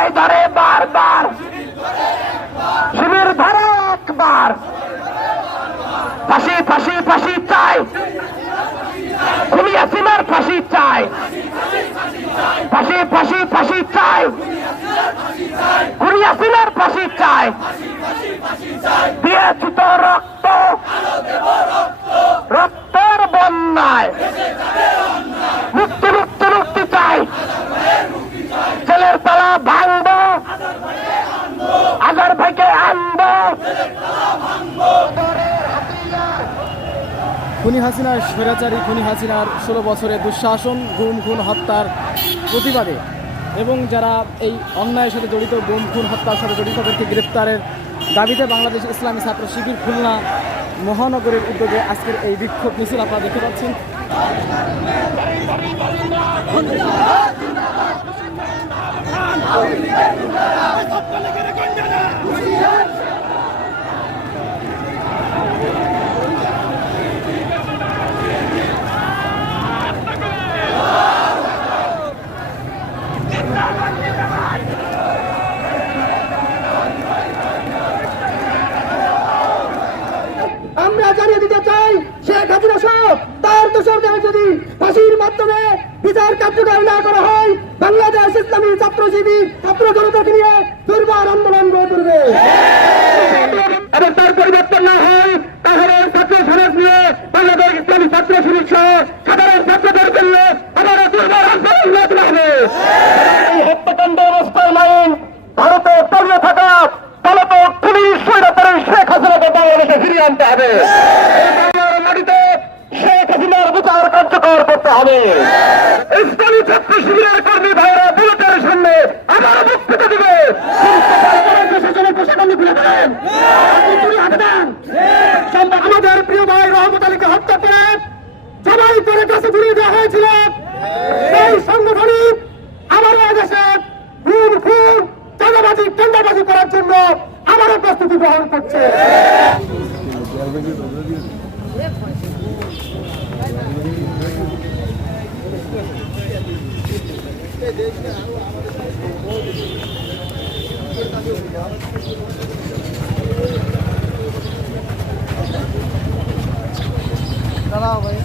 সবাই ধরে বারবার, শিবির ধরে একবার, ফাঁসি ফাঁসি ফাঁসি চাই, খুনি হাসিনার ফাঁসি চাই, ফাঁসি ফাঁসি ফাঁসি চাই, খুনি হাসিনার ফাঁসি চাই। দিয়েছি তো রক্ত, রক্তের বন্যায় মুক্তি মুক্তি মুক্তি চাই। ছেলের তলা ভাঙবো, আজার ভাইকে আনবো। খুনি হাসিনার স্বৈরাচারী খুনি হাসিনার 16 বছরের দুঃশাসন, গুম খুন হত্যার প্রতিবাদে এবং যারা এই অন্যায়ের সাথে জড়িত, গুম খুন হত্যার সাথে জড়িত তাদেরকে গ্রেপ্তারের দাবিতে বাংলাদেশ ইসলামী ছাত্র শিবির খুলনা মহানগরের উদ্যোগে আজকের এই বিক্ষোভ মিছিল আপনারা দেখতে পাচ্ছেন। আমরা জানিয়ে দিতে চাই, শেখ হাসিনা সহ তার দোসরদের যদি ফাঁসির মাধ্যমে বিচার কার্যকর না করা হয়, বাংলাদেশ ইসলামী ছাত্রজীবী ছাত্র জনতাকে নিয়ে দুর্বার আন্দোলন গড়ে তুলবে। এবং তার পরিবর্তন না হয় তাহলে ছাত্র সমাজ নিয়ে বাংলাদেশ ইসলামী ছাত্র শিবির সহ সাধারণ ছাত্রদের জন্য আবারও দুর্বার আন্দোলন গড়ে তোলা হবে। এই হত্যাকাণ্ড অবস্থায় লাইন ভারতে পড়িয়ে থাকা পলাতক পুলিশ স্বৈরাচারী শেখ হাসিনাকে বাংলাদেশে ফিরিয়ে আনতে হবে। মাটিতে শেখ হাসিনার বিচার কার্যকর করতে হবে। ইসলামী ছাত্র শিবিরের কর্মী ভাইয়েরা বুলেটের সামনে আবারও বক্তৃতা দিবে। আমাদের প্রিয় ভাই রহমত আলীকে হত্যা করে সবাই করে কাছে ঘুরিয়ে দেওয়া হয়েছিল। সেই সংগঠনিক আবারও দেশে খুন খুন চাঁদাবাজি টেন্ডারবাজি করার জন্য আবারও প্রস্তুতি গ্রহণ করছে। দাঁড়াও ভাই।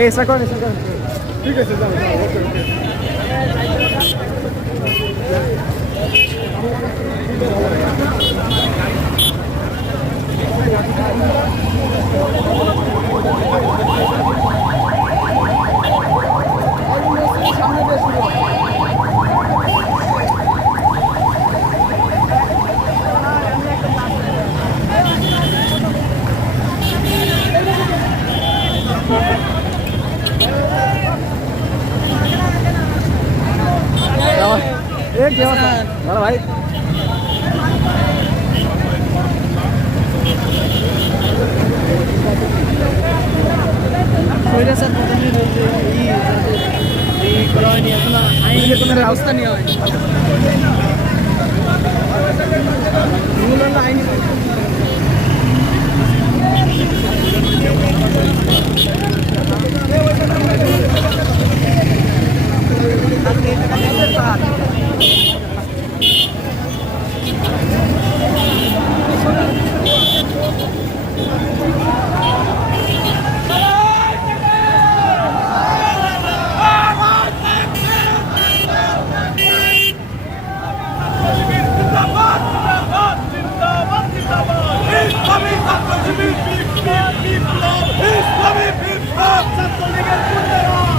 এই সাকন ঠিক আছে, যাও ভালো ভাই। আইনের ব্যবস্থা নেওয়া হয় আইনি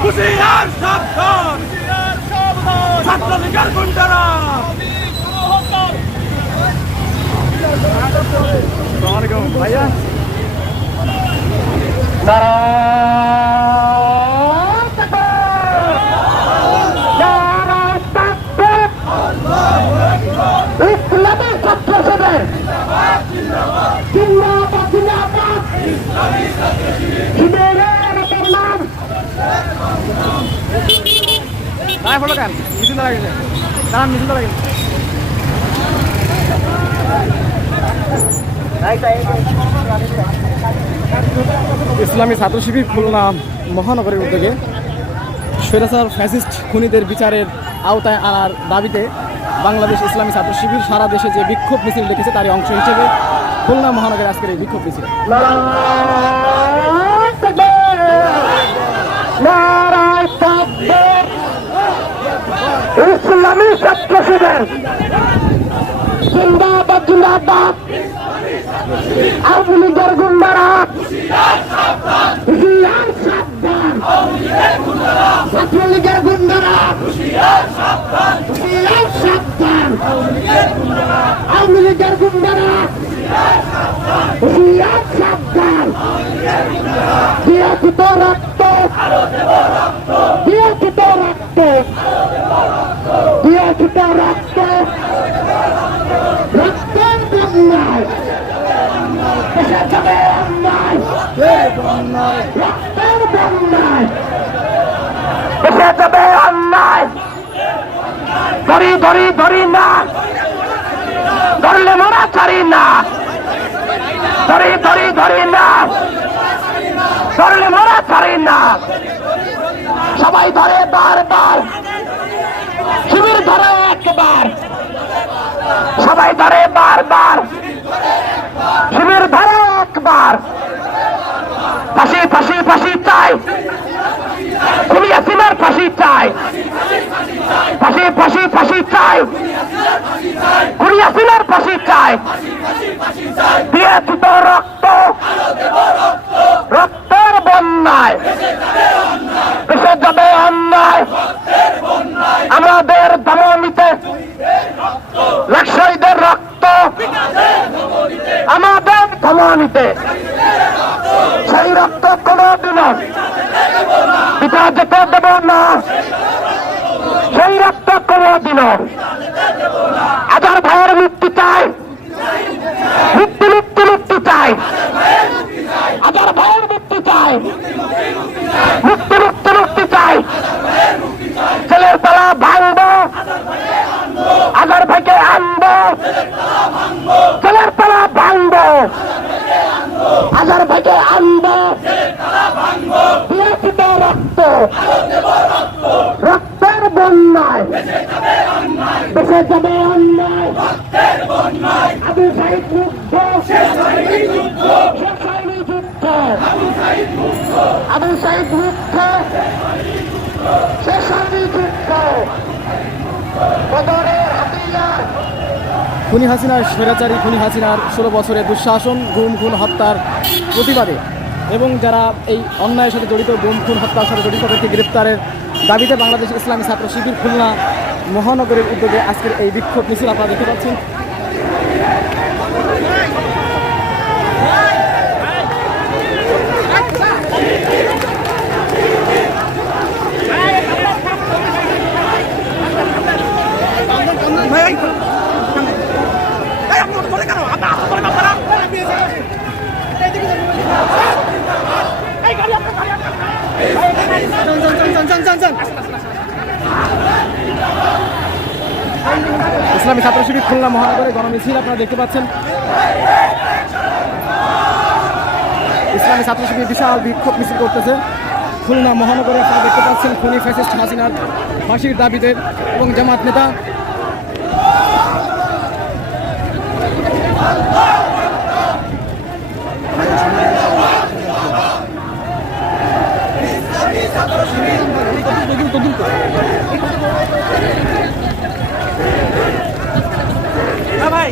হুঁশিয়ার সাবধান, ছাত্রলীগের গুন্ডারা। ভাইয়া নারায়ণ ছাত্র শিবির জিন্দাবাদ জিন্দাবাদ শিবিরের প্রণাম তাই ফলো কেন মিছিল দাঁড়া গেছে দাঁড়ান মিছিল দাঁড়া গেছে ইসলামী ছাত্র শিবির খুলনা মহানগরের উদ্যোগে স্বৈরাচার ফ্যাসিস্ট খুনিদের বিচারের আওতায় আনার দাবিতে বাংলাদেশ ইসলামী ছাত্র শিবির সারা দেশে যে বিক্ষোভ মিছিল ডেকেছে তারই অংশ হিসেবে খুলনা মহানগরে আজকের এই বিক্ষোভ মিছিল। ইসলামী ছাত্র শিবির জিন্দাবাদ জিন্দাবাদ আওয়ামী লীগের গুন্ডারা হুঁশিয়ার সাবধান ছাত্রলীগের গুন্ডারা হুঁশিয়ার সাবধান আওয়ামী লীগের গুন্ডারা হুঁশিয়ার সাবধান দিয়েছিত রক্ত দিয়েছিত রক্ত দিয়েছিত রক্ত রক্তের বন্যায় দেশে যাবে অন্যায় রক্তের বন্যায় দেশে যাবে অন্যায় ধরি ধরি ধরি না ধরলে মোরা ছাড়ি না ধরি ধরি ধরি না ধরলে মোরা ছাড়ি না সবাই ধরে বারবার শিবির ধরে একবার সবাই ধরে বারবার শিবির ধরে একবার ফাঁসি ফাঁসি ফাঁসি চাই খুনি হাসিনার ফাঁসি চাই ফাঁসি ফাঁসি ফাঁসি চাই খুনি হাসিনার ফাঁসি চাই দিয়েছি তো রক্ত রক্তের বন্যায় দেশে যাবে অন্যায় আমাদের ধমনীতে লাকসাইদের রক্ত আমাদের ধমনীতে সেই রক্ত কোনদিনও পিতা যেতে দেব না সেই রক্ত কোনদিনও হাজার ভাইয়ের মুক্তি চাই মুক্তি মুক্তি মুক্তি চাই হাজার ভাইয়ের মুক্তি চাই মুক্তি মুক্তি মুক্তি চাই ছেলের তলা ভাঙবো হাজার ভাইকে আনবো ছেলের তলা ভাঙবো হাজার ভাইকে আনবো দিয়েছি তো রক্ত রক্তের বন্যায় দেশে যাবে অন্যায় আবু সাইদ যুদ্ধ শেষ হয়নি যুদ্ধ আবু সাইদ যুদ্ধ শেষ হয়নি যুদ্ধ বদরের হাতিয়ার খুনি হাসিনার স্বৈরাচারী খুনি হাসিনার 16 বছরের দুঃশাসন গুম খুন হত্যার প্রতিবাদে এবং যারা এই অন্যায়ের সাথে জড়িত গুম খুন হত্যার সাথে জড়িত ব্যক্তি গ্রেপ্তারের দাবিতে বাংলাদেশ ইসলামী ছাত্র শিবির খুলনা মহানগরের উদ্যোগে আজকের এই বিক্ষোভ মিছিল আপনারা দেখতে পাচ্ছেন। ইসলামী ছাত্র শিবির খুলনা মহানগরে গণমিছিল আপনারা দেখতে পাচ্ছেন। ইসলামী ছাত্র শিবির বিশাল বিক্ষোভ মিছিল করতেছে খুলনা মহানগরে আপনারা দেখতে পাচ্ছেন। খুনি ফ্যাসিস্ট হাসিনার ফাঁসির দাবিতে এবং জামাত নেতা ভাই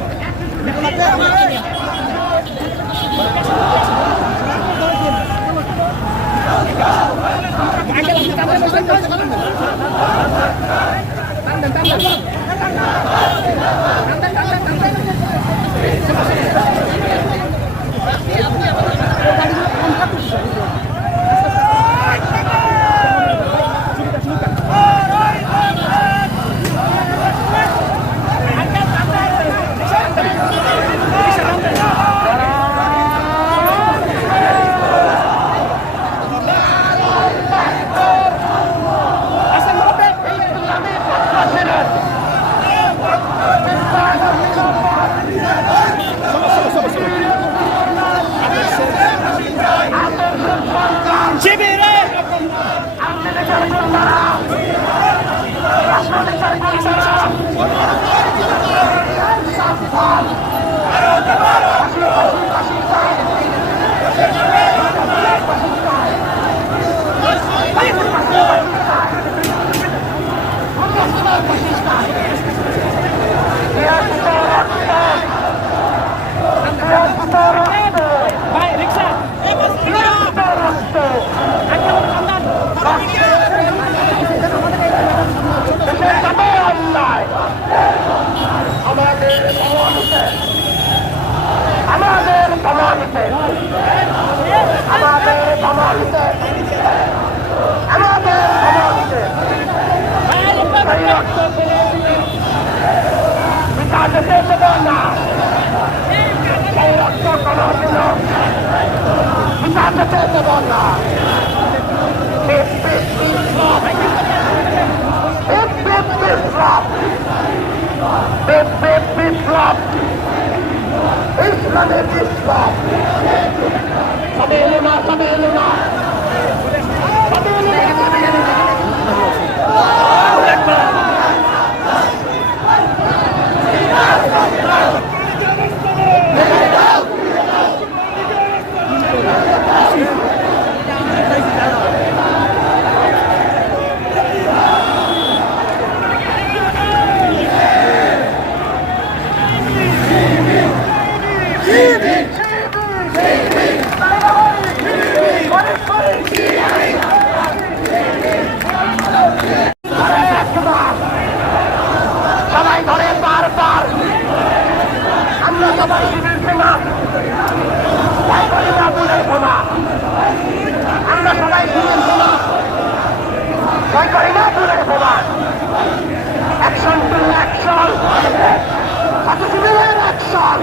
আমাদের সমাজে আমাদের সমাজে আমাদের সমাজে সেই রক্ত পিতা যেতে দেব না, সেই রক্ত কোনদিন পিতা যেতে দেব না। বিপ্লব ইসলামের বিপ্লব সবে এলো না, সবে এলো না, সবে এলো সবাই ধরে বারবার আমরা সবাই শিবির সেনা, ভয় করি না বুলের বোমা। আমরা সবাই শিবির সেনা, ভয় করি না বুলের বোমা। অ্যাকশন টু অ্যাকশন, ছাত্র শিবিরের অ্যাকশন,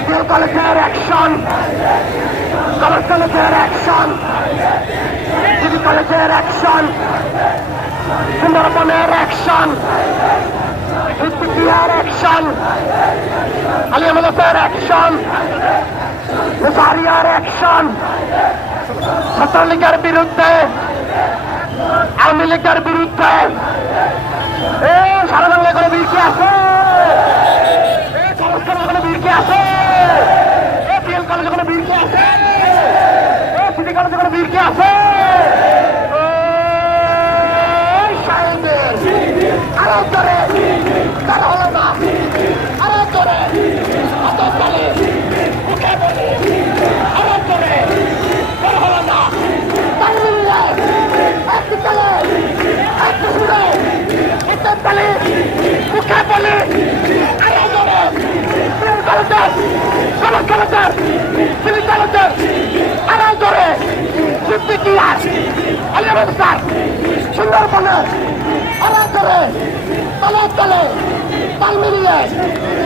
স্কুল কলেজের অ্যাকশন, কলেজ কলেজের অ্যাকশন, ডিগ্রি কলেজের অ্যাকশন, সুন্দরবনের অ্যাকশন, ভিক্টোরিয়ার অ্যাকশন, আলিয়া মাদ্রাসার অ্যাকশন, মুসারিয়ার অ্যাকশন, ছাত্রলীগের বিরুদ্ধে, আওয়ামী লীগের বিরুদ্ধে। সারা বাংলায় কোনো বীর কি আছে? কোনো বীর কি আছে? পিএল কলেজে কোনো বীর কি আছে? সিটি কলেজে কোনো বীর কি আছে? আরো জোরে তারা হলো না, আরো জোরে অত চলে মুখে বলে, আরো জোরে তারা হলো না। তাই মিলিয়ে একটু চলে একটু শুনে একটু চলে মুখে বলে, আরো জোরে কলেজের কলেজ কলেজের সিটি কলেজের আরো জোরে সিদ্দিকিয়ার আলিয়া মাদ্রাসার সুন্দরবনের আরো জোরে তলে তলে তাল মিলিয়ে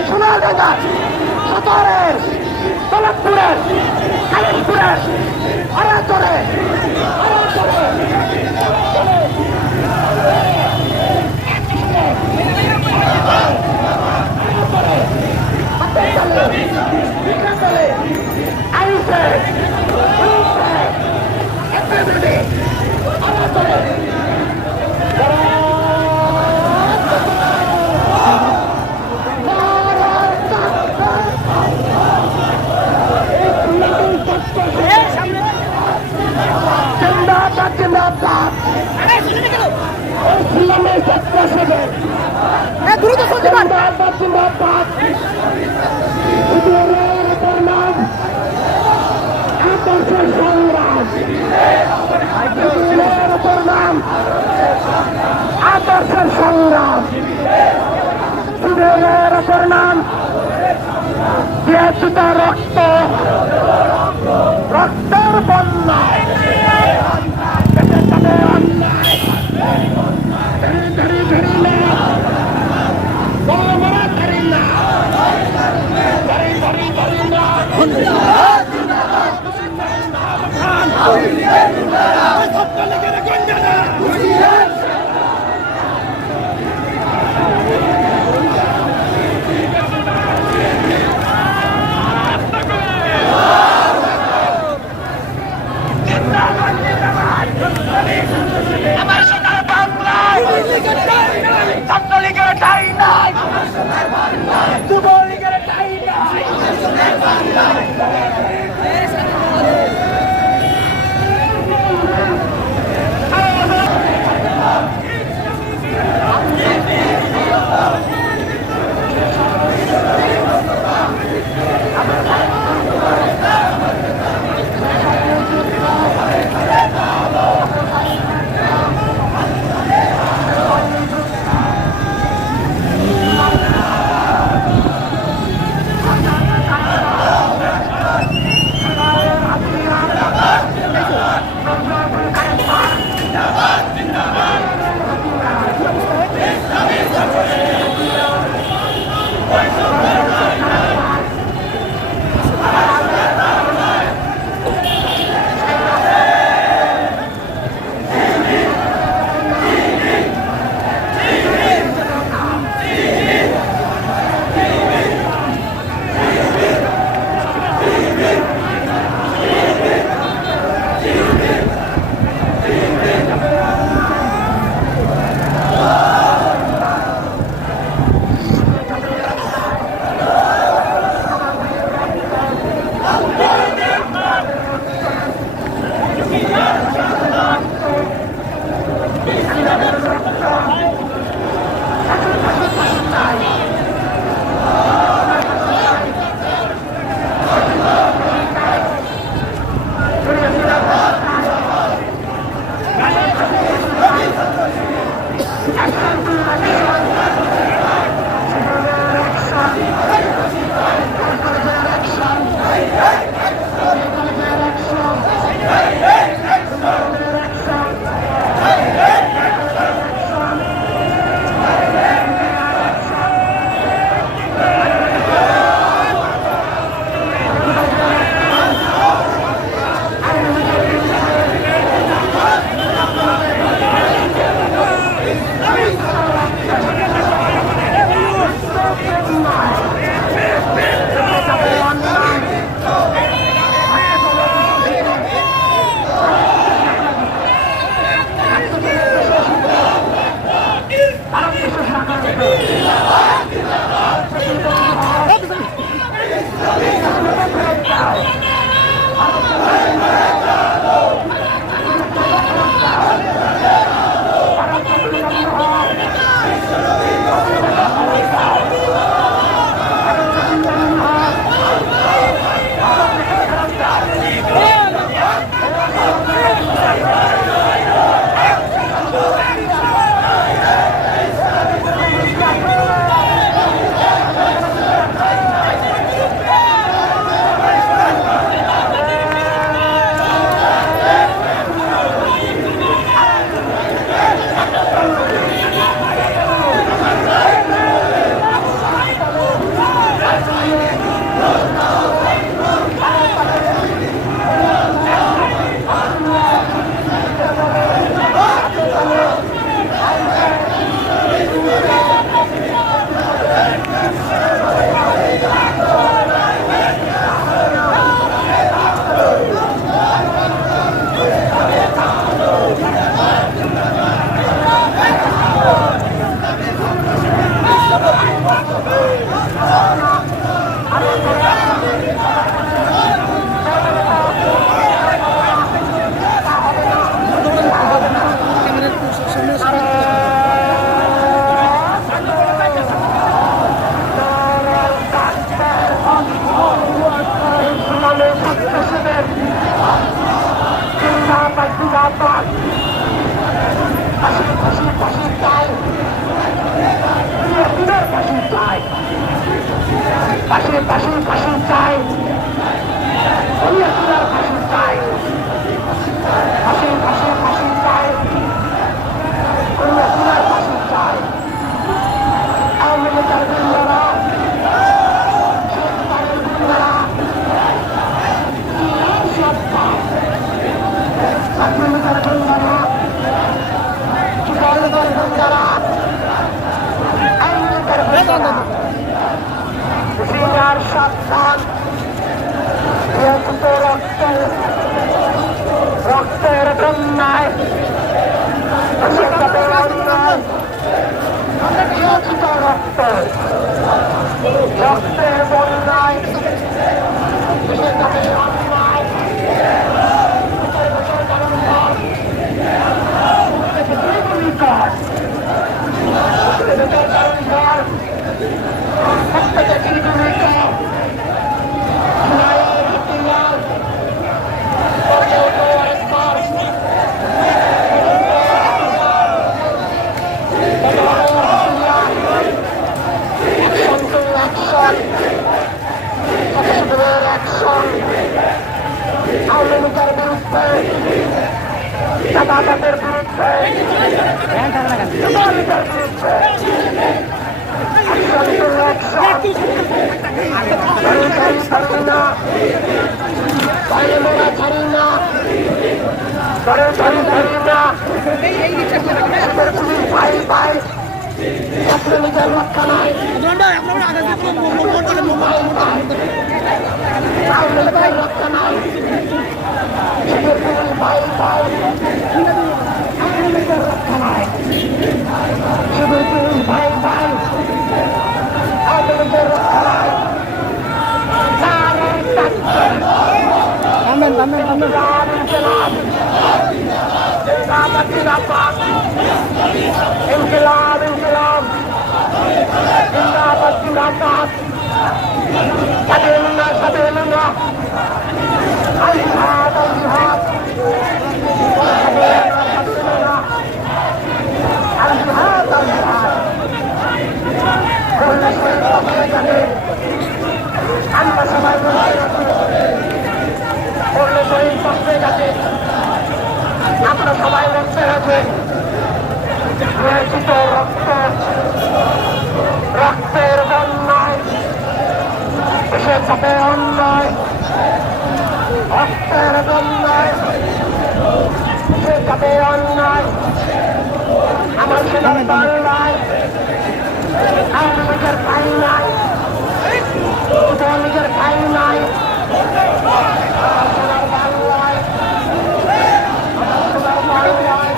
সোনারগাঁজার সদরের দৌলতপুরের খালিশপুরের আরো জোরে আরো জোরে আইসে ইসলামের ছাত্র শিবির দ্রুত নাম আদর্শের সংগ্রাম, নাম আদর্শের সংগ্রাম, শিবিরের ওপর নাম দিয়েছে রক্ত, রক্তের বন্যায় রক্তের বন্যায় রক্তের বন্যায় জামাতের বিরুদ্ধে ভাই ভাই আপনার নিজের রক্ষা নাই রক্ষা নাই ভাই ভাই রক্ষা নাই ভাই ভাই রক্ষা নাই থামেন থামেন থামেন ইনকিলাব ইনকিলাব জিন্দাবাদ জিন্দাবাদ সাবিলুল্লাহ সাবিলুল্লাহ আল জিহাদ আল জিহাদ আল জিহাদ আল জিহাদ আমরা সবাই পড়লে শরীর কষ্টে গেছে আমরা সবাই রক্তে আছে রয়েছিত রক্ত রক্তের বন্যায় এসে চাপে অন্যায় রক্তের বন্যায় এসে চাপে অন্যায় আমার সেনার দল নাই আমার নিজের ভাই নাই নিজের ভাই নাই আমার সেনার দল নাই আমার সেনার দল নাই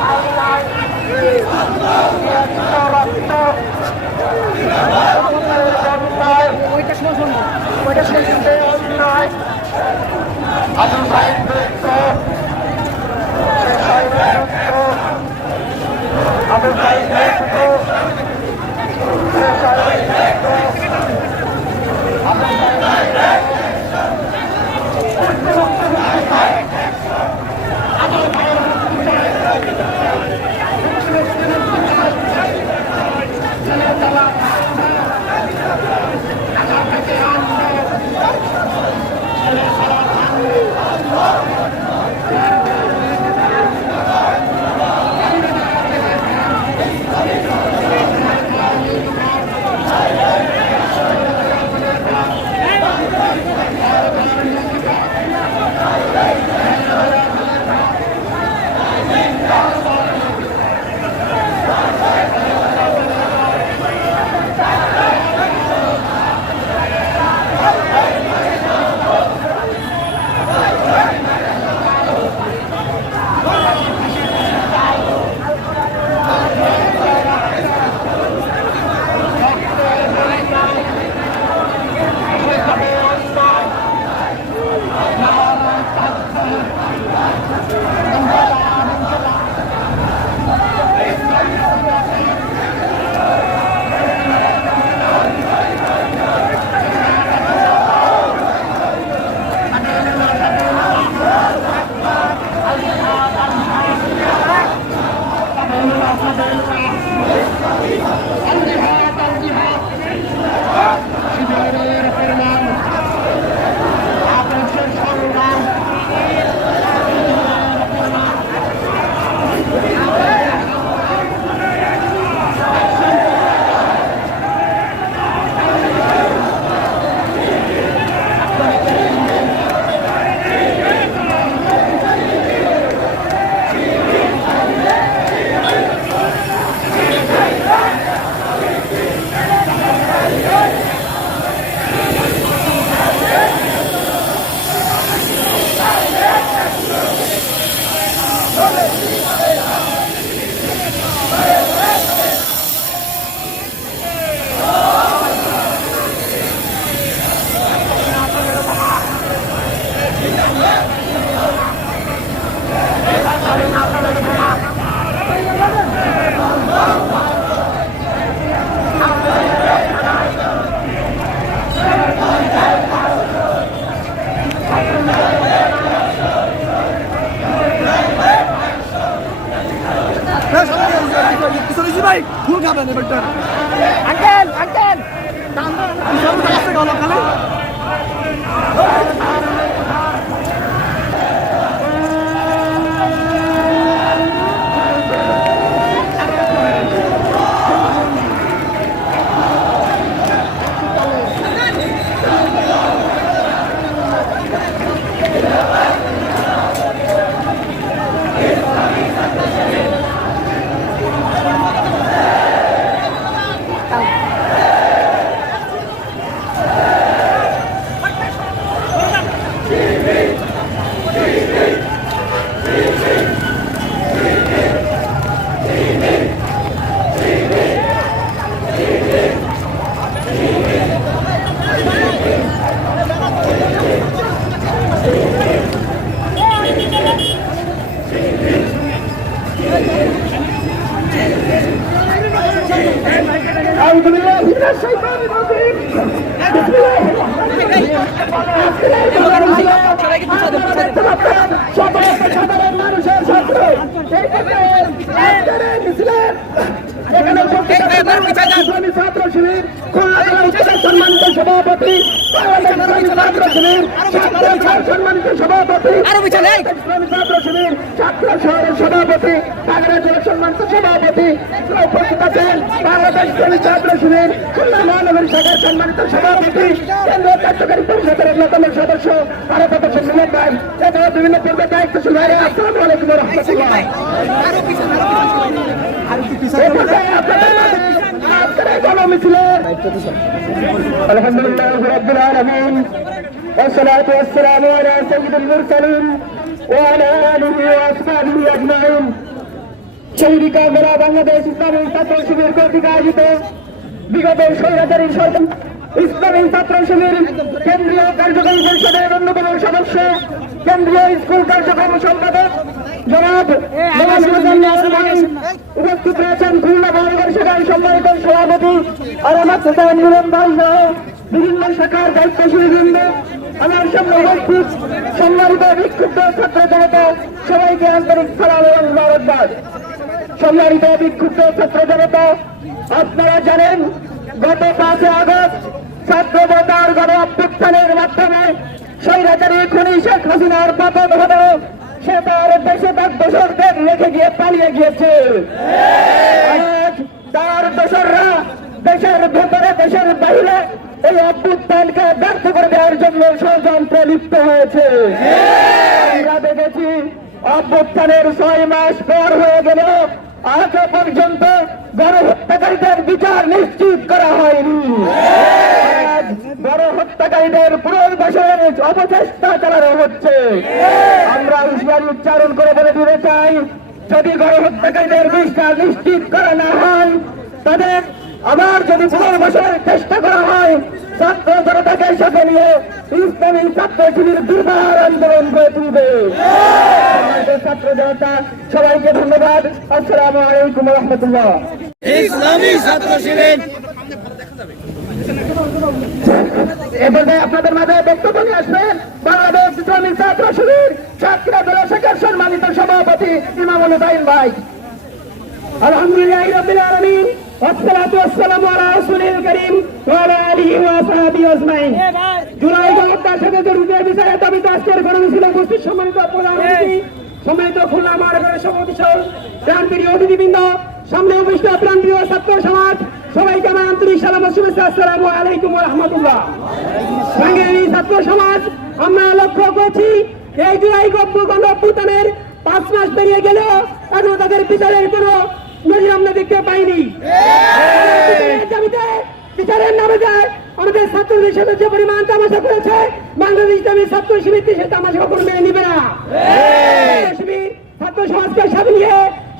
ভাই নাই ভাই ফুল খাবেন এবারটা আঙ্কেল আঙ্কেল সাধারণ মানুষের ছাত্র ইসলামী ছাত্র শিবির খুলনা জেলা উত্তরের সম্মানিত সভাপতি ছাত্র শিবির সম্মানিত সভাপতি ইসলামী ছাত্র শিবির ছাত্র শহরের সভাপতি আগ্রা জেলার সম্মানিত সভাপতি উপস্থিত আছেন বাংলাদেশ ইসলামী ছাত্র শিবির খুলনা মহানগরী শাখার সম্মানিত সভাপতি কেন্দ্রীয় কার্যকারী পরিষদের অন্যতম সদস্য ভারত মিলন ভাই এবং বিভিন্ন পূর্বে দায়িত্বশীল ভাইরা আসসালামু আলাইকুম ওয়া রাহমাতুল্লাহ। আলহামদুলিল্লাহ রাব্বিল আলামিন ওয়াসসালাতু ওয়াসসালামু আলা সাইয়্যিদিল মুরসালিন ওয়া আলা আলিহি ওয়া আসহাবিহি আজমাইন। শহীদ কাফেলা বাংলাদেশ ইসলামী ছাত্র শিবির কর্তৃক আয়োজিত বিগত স্বৈরাচারী সরকার ইসলামী ছাত্র শিবির কেন্দ্রীয় কার্যকরী পরিষদের অন্যতম সদস্য কেন্দ্রীয় স্কুল কার্যক্রম সম্পাদক জনাব উপস্থিত রয়েছেন খুলনা মহানগর শাখার সম্মানিত সভাপতি আরামাত হোসেন মিলন ভাই সহ বিভিন্ন শাখার দায়িত্বশীল বৃন্দ, আমার সামনে উপস্থিত সম্মানিত বিক্ষুব্ধ ছাত্র জনতা, সবাইকে আন্তরিক সালাম এবং মোবারকবাদ। সম্মানিত বিক্ষুব্ধ ছাত্র জনতা, আপনারা জানেন গত 5 আগস্ট ছাত্র জনতার গণ অভ্যুত্থানের মাধ্যমে স্বৈরাচারী খুনি শেখ হাসিনার পতন হলো। সে তার দেশে তার দোসরদের রেখে গিয়ে পালিয়ে গিয়েছে। আজ তার দোসররা দেশের ভেতরে দেশের বাইরে এই অভ্যুত্থানকে ব্যর্থ করে দেওয়ার জন্য ষড়যন্ত্রে লিপ্ত হয়েছে। আমরা দেখেছি অভ্যুত্থানের 6 মাস পর হয়ে গেল আজও পর্যন্ত গণহত্যাকারীদের বিচার নিশ্চিত করা হয়নি। গণহত্যাকারীদের পুনর্বাসনের অপচেষ্টা চালানো হচ্ছে। আমরা হুঁশিয়ারি উচ্চারণ করে বলে দিতে চাই, যদি গণহত্যাকারীদের বিচার নিশ্চিত করা না হয়, তাদের আবার যদি পুনর্বাসনের চেষ্টা করা হয়, ছাত্র জনতাকে সাথে নিয়ে ইসলামী ছাত্র শিবির দুর্বার আন্দোলন গড়ে তুলবে। ছাত্র জনতা সবাইকে ধন্যবাদ। আসসালামু আলাইকুম ওয়া রাহমাতুল্লাহ। ইসলামী ছাত্র শিবির এবারে আপনাদের মাঝে বক্তব্য নিয়ে আসবেন বাংলাদেশ ইসলামী ছাত্র শিবির সাতক্ষীরা জেলা শাখার সম্মানিত সভাপতি ইমামুল হুসাইন ভাই। আলহামদুলিল্লাহি রাব্বিল আলামিন ওয়াসসালাতু ওয়াসসালামু আলা রাসূলিল কারীম ওয়া আলা আলিহি ওয়া সাহবিহি আজমাইন। জুলাই গণহত্যার সাথে জড়িত বিচারের দাবিতে আজকের গণমিছিলে উপস্থিত সম্মানিত প্রধান অতিথি, সম্মানিত খুলনা মহানগরের সভাপতি সহ প্রাণপ্রিয় অতিথিবৃন্দ, সামনে উপস্থিত প্রাণপ্রিয় ছাত্র সমাজ, সবাইকে আমার আন্তরিক সালাম ও শুভেচ্ছা। আসসালামু আলাইকুম ওয়া রাহমাতুল্লাহ। সংগ্রামী ছাত্র সমাজ, আমরা লক্ষ্য করছি এই জুলাই গণঅভ্যুত্থানের 5 মাস পেরিয়ে গেলেও এখনো তাদের বিচারের কোনো নজির আমরা দেখতে পাইনি। বিচারের নামে যায় আমাদের ছাত্রদের সাথে যে পরিমাণ তামাশা করেছে, বাংলাদেশ ইসলামী ছাত্র শিবির সে তামাশা কখনো মেনে নিবে না। শিবির ছাত্র সমাজকে সাথে নিয়ে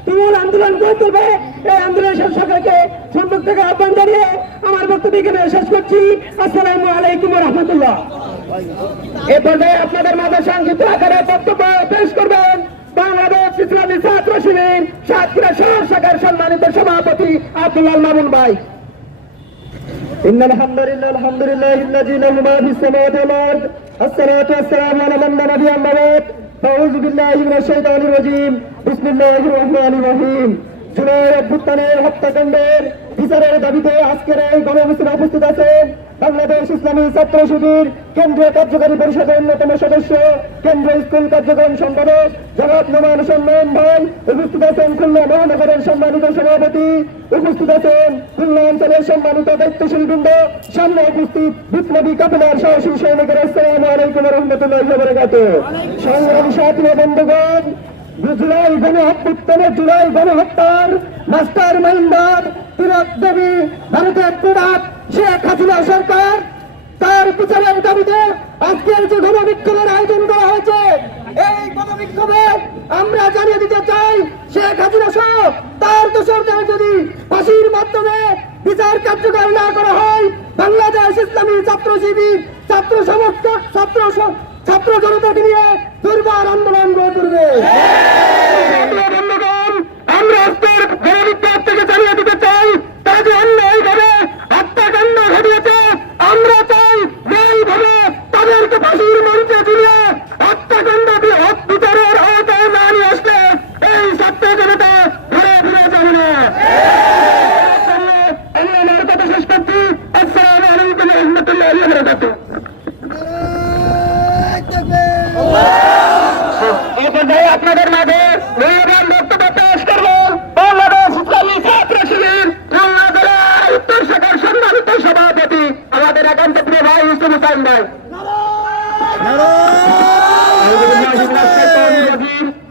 তুমুল আন্দোলন গড়ে তুলবে। এই আন্দোলনের সরকারকে সম্মুখ থেকে আহ্বান জানিয়ে আমার বক্তব্য এখানে শেষ করছি। আসসালামু আলাইকুম ওয়া রাহমাতুল্লাহ। এ পর্যায়ে আপনাদের মাঝে সংক্ষিপ্ত আকারে বক্তব্য পেশ করবেন বাংলাদেশ ইসলামী ছাত্র শিবির সাতক্ষীরা শহর শাখার সম্মানিত সভাপতি আব্দুল মামুন ভাই। إن الحمد لله الذي له ما في السماوات والأرض الصلاة والسلام على من لا نبي بعد أعوذ بالله من الشيطان الرجيم بسم الله الرحمن الرحيم। জুলাই অভ্যুত্থানের হত্যাকাণ্ডের বিচারের দাবিতে আজকের এই গণমিছিলে উপস্থিত আছেন বাংলাদেশ ইসলামী ছাত্র শিবির কেন্দ্রীয় কার্যকারী পরিষদের অন্যতম সদস্য, কেন্দ্রীয় স্কুল কার্যক্রম সম্পাদক জনাব নোমান সম্মান ভাই, উপস্থিত আছেন খুলনা মহানগরের সম্মানিত সভাপতি, উপস্থিত আছেন খুলনা অঞ্চলের সম্মানিত দায়িত্বশীল বৃন্দ, সামনে উপস্থিত বিপ্লবী কাফেলার সাহসী সৈনিকের। আসসালামু আলাইকুম ওয়া রাহমাতুল্লাহি ওয়া বারাকাতুহু। সংগ্রামী সাথী বন্ধুগণ, জুলাই গণহত্যার মাস্টার মাইন্ডার তিলক দেবী ভারতের প্রোডাক্ট শেখ হাসিনা সরকার, তার বিচারের দাবিতে আজকের যে গণবিক্ষোভের আয়োজন করা হয়েছে, এই গণবিক্ষোভে আমরা জানিয়ে দিতে চাই শেখ হাসিনা সহ তার দোসরদের যদি ফাঁসির মাধ্যমে বিচার কার্যকর না করা হয়, বাংলাদেশ ইসলামী ছাত্র শিবির ছাত্র জনতাকে নিয়ে দুর্বার আন্দোলন গড়ে তুলবে। আমরা আজকের গণবিক্ষোভ থেকে জানিয়ে দিতে চাই তারা যে অন্যায়ভাবে হত্যাকাণ্ড ঘটিয়েছে, আমরা চাই ন্যায়ভাবে তাদেরকে ফাঁসির মঞ্চে তুলে হত্যাকাণ্ড বিচারের আওতায় না নিয়ে আসলে এই ছাত্র জনতা ঘুরে ফিরে যাবে না। আমি আমার কথা শেষ করছি। আসসালামু আলাইকুম ওয়া রাহমাতুল্লাহি ওয়া বারাকাতুহু। আপনাদের মাঝে মূল্যবান বক্তব্য পেশ করবেন বাংলাদেশ ইসলামী ছাত্র শিবির খুলনা জেলার উত্তর শাখার সম্মানিত সভাপতি আমাদের একান্ত প্রিয় ভাই ইউসুফ হুসাইন ভাই।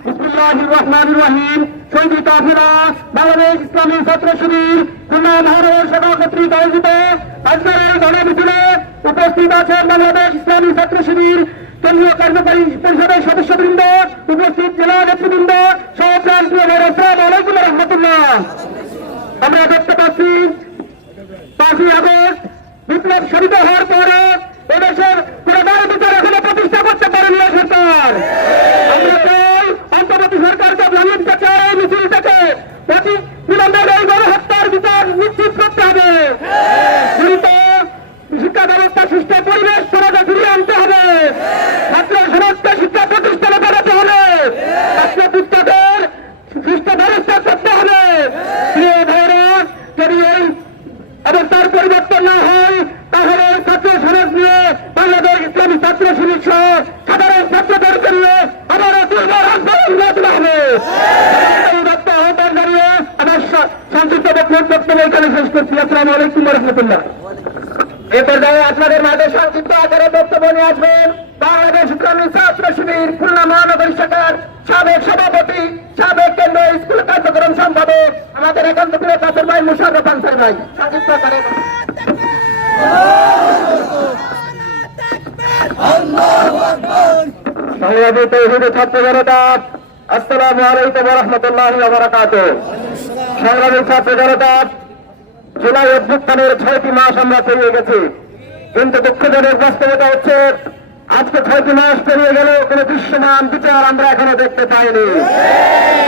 বিসমিল্লাহির রহমানির রহিম। শহীদ কাফেলা বাংলাদেশ ইসলামী ছাত্র শিবির খুলনা মহানগর শাখা কর্তৃক আয়োজিত আজকের এই গণমিছিলে উপস্থিত আছেন বাংলাদেশ ইসলামী ছাত্র শিবির কেন্দ্রীয় কার্যকারী পরিষদের সদস্যবৃন্দ, উপস্থিত জেলা নেতৃবৃন্দ সহ প্রাণপ্রিয় ভাইরা। আসসালামু আলাইকুম ওয়া রাহমাতুল্লাহ। আমরা দেখতে পাচ্ছি 5ই আগস্ট বিপ্লব শহীদ হওয়ার পরে এদেশের কোনো ন্যায় বিচার এখনো প্রতিষ্ঠা করতে পারেনি সরকার। আমরা চাই অন্তর্বর্তী সরকারকে জানিয়ে দিতে চাই এই মিছিল থেকে বিলম্বের এই গণহত্যার বিচার নিশ্চিত করতে হবে। শিক্ষা ব্যবস্থা সুস্থ পরিবেশ সমাজে ফিরিয়ে আনতে হবে। ছাত্র সমাজকে শিক্ষা প্রতিষ্ঠানে বাড়াতে হবে। ছাত্র পুস্তকের সুস্থ ব্যবস্থা করতে হবে। যদি এই অবস্থার পরিবর্তন না হয় তাহলে ছাত্র সমাজ নিয়ে বাংলাদেশ ইসলামী ছাত্র শিবির সহ সাধারণ ছাত্রদেরকে নিয়ে আবারও দুর্বার আন্দোলন গড়ে তোলা হবে। আহ্বান জানিয়ে আমার সংক্ষিপ্ত বক্তব্য এখানে শেষ করছি। আসসালামু আলাইকুম ওয়া রাহমাতুল্লাহ। এ পর্যায়ে আপনাদের মাঝে সংক্ষিপ্ত আকারে বক্তব্য নিয়ে আসবেন বাংলাদেশ ইসলামী ছাত্র শিবির খুলনা মহানগরী শাখার সাবেক সভাপতি, সাবেক কেন্দ্রীয় স্কুল কার্যক্রম সম্পাদক আমাদের একান্ত প্রিয় কাসের ভাই মুশাররফ আনসারী ভাই। সংক্ষিপ্ত আকারে সংগ্রামী তৌহিদি ছাত্র জনতা, আসসালামু আলাইকুম ওয়া রাহমাতুল্লাহি ওয়া বারাকাতুহু। সংগ্রামী ছাত্র জনতা, জুলাই অভ্যুত্থানের 6টি মাস আমরা পেরিয়ে গেছি, কিন্তু দুঃখজনক বাস্তবতা হচ্ছে আজকে 6টি মাস পেরিয়ে গেল, কোন দৃশ্যমান বিচার আমরা এখনো দেখতে পাইনি।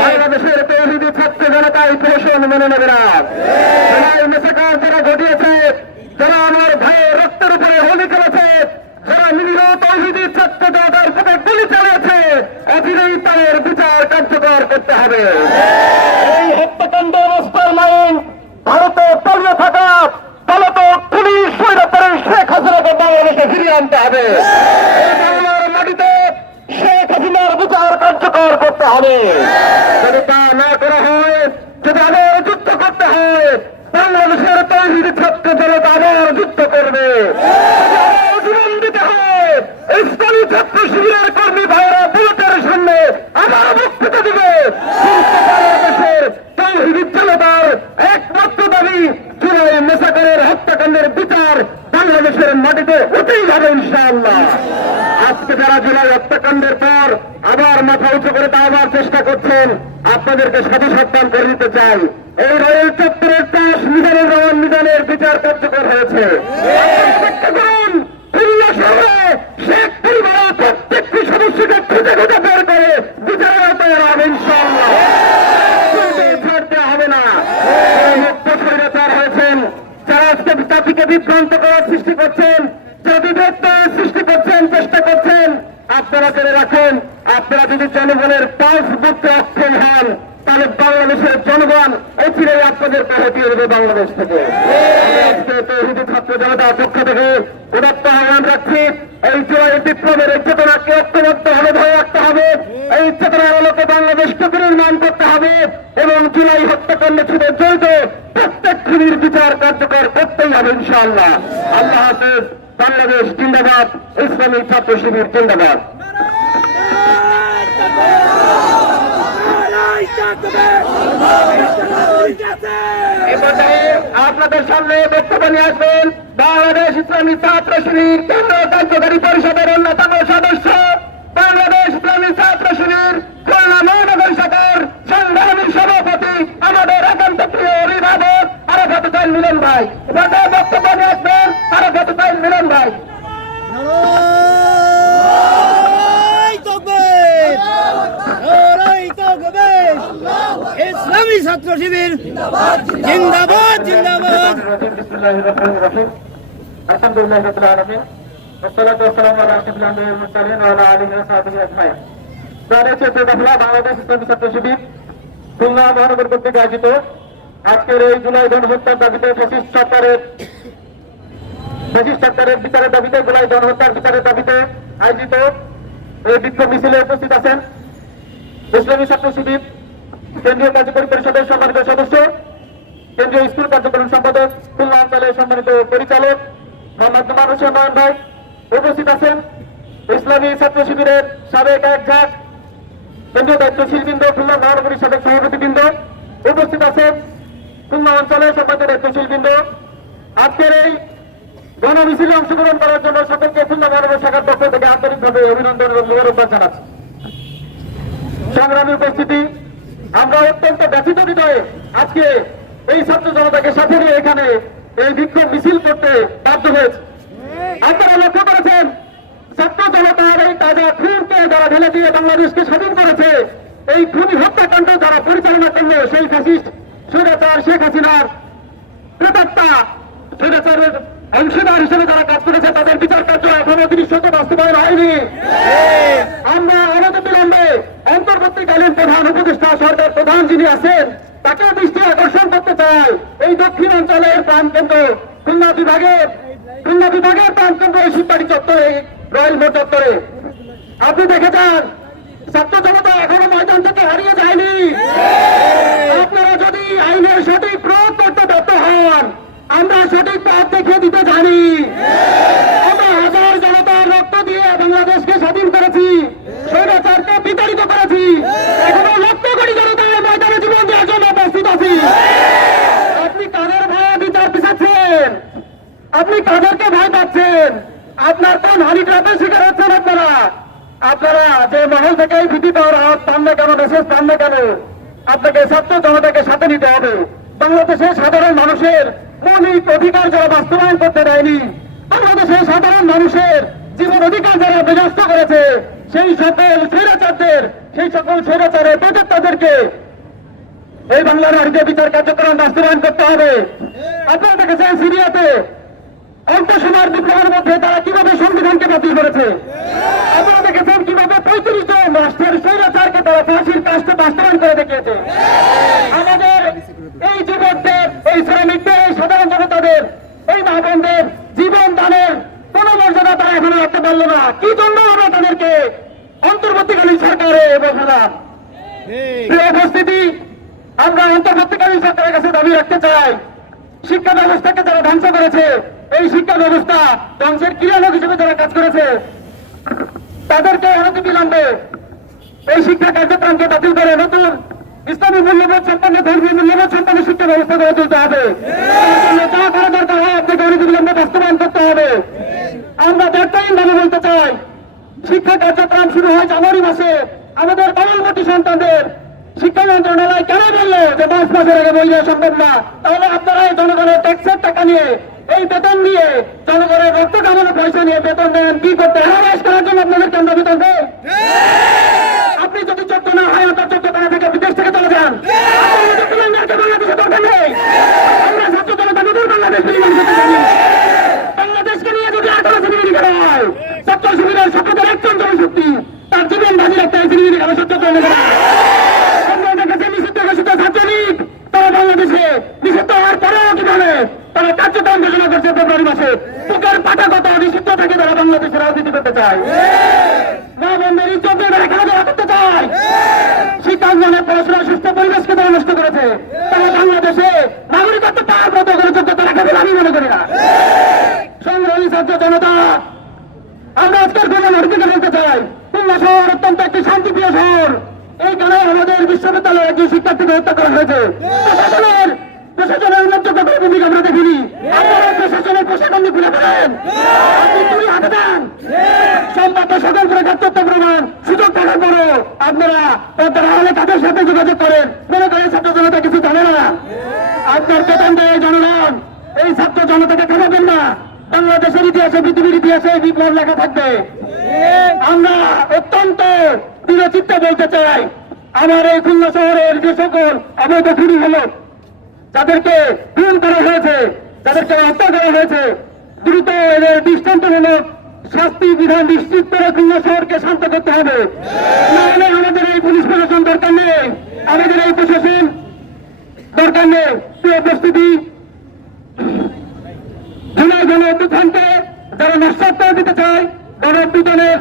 বাংলাদেশের তৌহিদি ছাত্র জনতা এই প্রশ্ন মেনে নেবে না। জুলাই মেসাকার যারা ঘটিয়েছে, যারা আমার ভাইয়ের রক্তের উপরে হোলি খেলেছে, যারা নিরীহ তৌহিদি ছাত্র জনতার বুকে গুলি চালিয়েছে, অচিরেই তাদের বিচার কার্যকর করতে হবে। এই হত্যাকাণ্ড অবস্থার লাইন ভারতে তলিয়ে থাকা পলাতক পুলিশ স্বৈরাচারী শেখ হাসিনাকে বাংলাদেশে ফিরিয়ে আনতে হবে। এই বাংলার মাটিতে শেখ হাসিনার বিচার কার্যকর করতে হবে। যদি তা না করা হয়, যদি আবার যুদ্ধ করতে হয়, বাংলাদেশের তৌহিদি ছাত্র জনতা আবার যুদ্ধ করবে। জীবন দিতে হয়, ইসলামী ছাত্র শিবিরের কর্মী ভাইয়েরা বুলেটের সামনে আবার বক্তৃতা দিবে। বাংলাদেশের তৌহিদি জনতার একমাত্র দাবি জুলাই মেসাকারের হত্যাকাণ্ডের বিচার বাংলাদেশের মাটিতে হতেই হবে ইনশাআল্লাহ। আজকে যারা জুলাই হত্যাকাণ্ডের পর আবার মাথা উঁচু করে দাঁড়াবার চেষ্টা করছেন, আপনাদেরকে সাধু সাবধান করে দিতে চাই। এই রয়েল চত্বরের তাস মিজানুর রহমান মিজানের বিচার কার্যকর হয়েছে। অপেক্ষা করুন, খুলনা শহরে শেখ পরিবারের প্রত্যেকটি সদস্যকে খুঁজে খুঁজে বের করে বিচারের আওতায় হবে ইনশাআল্লাহ। ছাড় দেওয়া হবে না। মুক্ত স্বৈরাচার হয়েছেন যারা আজকে জাতিকে বিভ্রান্ত করার সৃষ্টি করছেন, যারা বিভেদ সৃষ্টি করছেন, চেষ্টা করছেন, আপনারা জেনে রাখেন, আপনারা যদি জনগণের পাঁচ বুঝতে অক্ষম হন, তাহলে বাংলাদেশের জনগণ অচিরেই আপনাদেরকে হটিয়ে দেবে বাংলাদেশ থেকে। তৌহিদি ছাত্র জনতার পক্ষ থেকে উদাত্ত আহ্বান রাখছি, এই জুলাই বিপ্লবের এই চেতনাকে ঐক্যবদ্ধ হবে, ধরে রাখতে হবে। এই চেতনার আলোকে বাংলাদেশকে নির্মাণ করতে হবে এবং জুলাই হত্যাকাণ্ডের সাথে জড়িত প্রত্যেক খুনির বিচার কার্যকর করতেই হবে ইনশাআল্লাহ। আল্লাহ হাফেজ। বাংলাদেশ জিন্দাবাদ, ইসলামী ছাত্র শিবির জিন্দাবাদ। আপনাদের সামনে বক্তব্য নিয়ে আসবেন বাংলাদেশ ইসলামী ছাত্র শিবির কেন্দ্র কার্যকারী পরিষদের অন্যতম সদস্য, বাংলাদেশ ইসলামী ছাত্র শিবির খুলনা মহানগর শাখার সংগ্রামী সভাপতি, আমাদের একান্ত প্রিয় অভিভাবক আরাফাত হোসেন মিলন ভাই। বক্তব্য নিয়ে আসবেন আরাফাত হোসেন মিলন ভাই। ইসলামী ছাত্র শিবির জিন্দাবাদ জিন্দাবাদ। আলহামদুলিল্লাহ রাব্বিল আলামিন, ওয়াসসালাতু ওয়াসসালামু আলা আশরাফিল আমবিয়া ওয়াল মুরসালিন ওয়া আলা আলিহি ওয়া সাহবিহি আজমাইন। বাংলাদেশ ইসলামী ছাত্র শিবির খুলনা মহানগর কর্তৃক আয়োজিত আজকের এই জুলাই গণহত্যার দাবিতে ফ্যাসিস্ট সরকারের বিচারের দাবিতে, জুলাই গণহত্যার বিচারের দাবিতে আয়োজিত এই বিক্ষোভ মিছিলে উপস্থিত আছেন ইসলামী ছাত্র শিবির কেন্দ্রীয় কার্যকরী পরিষদের সম্মানিত সদস্য, কেন্দ্রীয় স্কুল কার্যক্রম সম্পাদক, খুলনা অঞ্চলের সম্মানিত পরিচালক মোহাম্মদ নোমান হোসেন নয়ন ভাই। উপস্থিত আছেন ইসলামী ছাত্র শিবিরের সাবেক এক ঝাঁক কেন্দ্রীয় দায়িত্বশীল বৃন্দ, খুলনা মহানগরী সাবেক সভাপতি বৃন্দ। উপস্থিত আছেন খুলনা অঞ্চলের সম্মানিত দায়িত্বশীল বৃন্দ। আজকের এই গণমিছিলে অংশগ্রহণ করার জন্য সকলকে খুলনা মহানগর শাখার পক্ষ থেকে আন্তরিকভাবে অভিনন্দন এবং মোবারকবাদ জানাচ্ছি। সংগ্রামী উপস্থিতি, আমরা অত্যন্ত ব্যথিত হৃদয়ে আজকে এই ছাত্র জনতাকে সাথে নিয়ে এখানে এই বিক্ষোভ মিছিল করতে বাধ্য হয়েছে। আপনারা লক্ষ্য করেছেন ছাত্র জনতার এই তাজা খুনকে যারা ঢেলে দিয়ে বাংলাদেশকে স্বাধীন করেছে, এই খুনি হত্যাকাণ্ড যারা পরিচালনা করলো, সেই ফ্যাসিস্ট স্বৈরাচার শেখ হাসিনার প্রেতাত্মা, স্বৈরাচারের অংশীদার হিসেবে যারা কাজ করেছে, তাদের বিচার কার্য এখনো দৃশ্যত বাস্তবায়ন হয়নি। আমরা অনতিবিলম্বে অন্তর্বর্তীকালীন প্রধান উপদেষ্টা সরকার প্রধান যিনি আছেন তাকে দৃষ্টি আকর্ষণ করতে চাই। এই দক্ষিণ অঞ্চলের প্রাণকেন্দ্র খুলনা বিভাগের প্রাণকেন্দ্র এই শিববাড়ি চত্বরে, রয়্যাল মোড় চত্বরে আপনি দেখে যান, ছাত্র জনতা এখনো ময়দান থেকে হারিয়ে যায়নি। আপনারা যদি আইনের সঠিক প্রয়োগ করতে ব্যর্থ হন, আমরা সঠিক পথ দেখিয়ে দিতে জানি। আমরা হাজার জনতার রক্ত দিয়ে বাংলাদেশকে স্বাধীন করেছি, স্বৈরাচারকে বিতাড়িত করেছি। এখনো লক্ষ কোটি জনতা ময়দানে জীবন দেওয়ার জন্য প্রস্তুত আছি। আপনি কাদের ভয়ে বিচার পিছাচ্ছেন? আপনি কাদেরকে ভয় পাচ্ছেন? আপনার কোন হানি ট্র্যাপের শিকার হচ্ছেন? আপনারা যে মহল থেকে ভীতি পাওয়ার হাত পান না কেন, মেসেজ পান না কেন? আপনাকে ছাত্র জনতাকে সাথে নিতে হবে। বাংলাদেশের সাধারণ মানুষের মৌলিক অধিকার যারা বাস্তবায়ন করতে দেয়নি, বাংলাদেশের সাধারণ মানুষের জীবন অধিকার যারা বিনষ্ট করেছে, সেই সকল স্বৈরাচারের প্রচেতাদেরকে এই বাংলার নারীদের বিচার কার্যক্রম বাস্তবায়ন করতে হবে। আপনারা দেখেছেন সিরিয়াতে অল্প সময়ের বিপ্লবের মধ্যে তারা কিভাবে সংবিধানকে বাতিল করেছে। আপনারা দেখেছেন কিভাবে 35 জন রাষ্ট্রের স্বৈরাচারকে তারা ফাঁসির কাজটা বাস্তবায়ন করে দেখিয়েছে। আমাদের এই যুবকদের, এই শ্রমিকদের, এই সাধারণ জনতাদের, এই মা বোনদের জীবন দানের কোন মর্যাদা তারা এখনো রাখতে পারলো না। কি জন্য আমরা তাদেরকে অন্তর্বর্তীকালীন সরকারে বসালাম? প্রিয় উপস্থিতি, আমরা অন্তর্বর্তীকালীন সরকারের কাছে দাবি রাখতে চাই, শিক্ষা ব্যবস্থাকে যারা ধ্বংস করেছে, এই শিক্ষা ব্যবস্থা ধ্বংসের ক্রিয়ালোক হিসেবে যারা কাজ করেছে, তাদেরকে অনতিবিলম্বে এই শিক্ষা কার্যক্রমকে বাতিল করে নতুন ইসলামী মূল্যবোধ সম্পন্ন, ধর্মীয় মূল্যবোধ সম্পন্ন শিক্ষা ব্যবস্থা গড়ে তুলতে হবে। যা করা দরকার হয় আপনাকে অনতিবিলম্বে বাস্তবায়ন করতে হবে। আমরা ব্যর্থহীনভাবে বলতে চাই, শিক্ষা কার্যক্রম শুরু হয় জানুয়ারি মাসে। আমাদের কমলমতি সন্তানদের শিক্ষা মন্ত্রণালয় কেন বললো যে 5 মাসের আগে বই দেওয়া সম্ভব না? তাহলে আপনারা এই জনগণের ট্যাক্সের টাকা নিয়ে, এই বেতন নিয়ে, জনগণের রক্ত কামানো পয়সা নিয়ে বেতন দেন কি করতে? হ্যারাস করার জন্য আপনাদের কেন বেতন দেন? আপনি যদি যোগ্য না হয়, আপনার যোগ্যতা থেকে বিদেশ থেকে চলে যান। বাংলাদেশে দরকার নেই। আমরা ছাত্র জনতা নতুন বাংলাদেশ নির্মাণ করতে পারি। বাংলাদেশকে নিয়ে যদি আর কোনো সিনেমিনি করা হয়, ছাত্র শিবিরের সকলের একজন জনশক্তি তার জীবন বাজি রাখতে হয় সিনেমিনি করা সত্য জনগণ। নিষিদ্ধ ঘোষিত ছাত্রলীগ তারা বাংলাদেশে নিষিদ্ধ হওয়ার পরেও কিভাবে তারা কার্যক্রম ঘোষণা করছে ফেব্রুয়ারি মাসে। বুকের পাঠাগত নিষিদ্ধ থেকে তারা বাংলাদেশে রাজনীতি করতে চায়, মা বোনদের ইজ্জত নিয়ে তারা খেলাধুলা করতে চায়, শিক্ষাঙ্গনের পড়াশোনার সুস্থ পরিবেশকে তারা নষ্ট করেছে। তারা বাংলাদেশে নাগরিকত্ব পাওয়ার মতো করে যোগ্যতা রাখাবে আমি মনে করি না। সংগ্রামী ছাত্র জনতা, আমরা আজকের ঘটনার দিকে বলতে চাই, খুলনা শহর অত্যন্ত একটি শান্তিপ্রিয় শহর। এইখানে আমাদের বিশ্ববিদ্যালয়ে একজন শিক্ষার্থীকে হত্যা করা হয়েছে। প্রশাসনের উল্লেখযোগ্য কোনো ভূমিকা আমরা দেখিনি। আপনারা প্রশাসনের প্রশাসন খুলে ফেলেন, আপনি তুই হাতে দেন সম্ভাব্য সকল প্রকার তথ্য প্রমাণ সুযোগ থাকার পরও আপনারা হলে তাদের সাথে যোগাযোগ করেন, মনে করেন ছাত্র জনতা কিছু জানে না। আপনার বেতন দেয় জনগণ, এই ছাত্র জনতাকে খাওয়াবেন না। বাংলাদেশের ইতিহাসে, পৃথিবীর ইতিহাসে বিপ্লব লেখা থাকবে। আমরা অত্যন্ত দৃঢ়চিত্তে বলতে চাই, আমার এই খুলনা শহরের যে সকল অবৈধ খুনি হলো, যাদেরকে খুন করা হয়েছে, যাদেরকে হত্যা করা হয়েছে, দ্রুত এদের দৃষ্টান্তমূলক শাস্তি বিধান নিশ্চিত করে খুলনা শহরকে শান্ত করতে হবে। নাহলে আমাদের এই পুলিশ প্রশাসন দরকার নেই, আমাদের এই প্রশাসন দরকার নেই। প্রিয় উপস্থিতি, জুলাই গণ অভ্যুত্থানকে যারা নষ্ট করে দিতে চায়, গণ অভ্যুত্থানের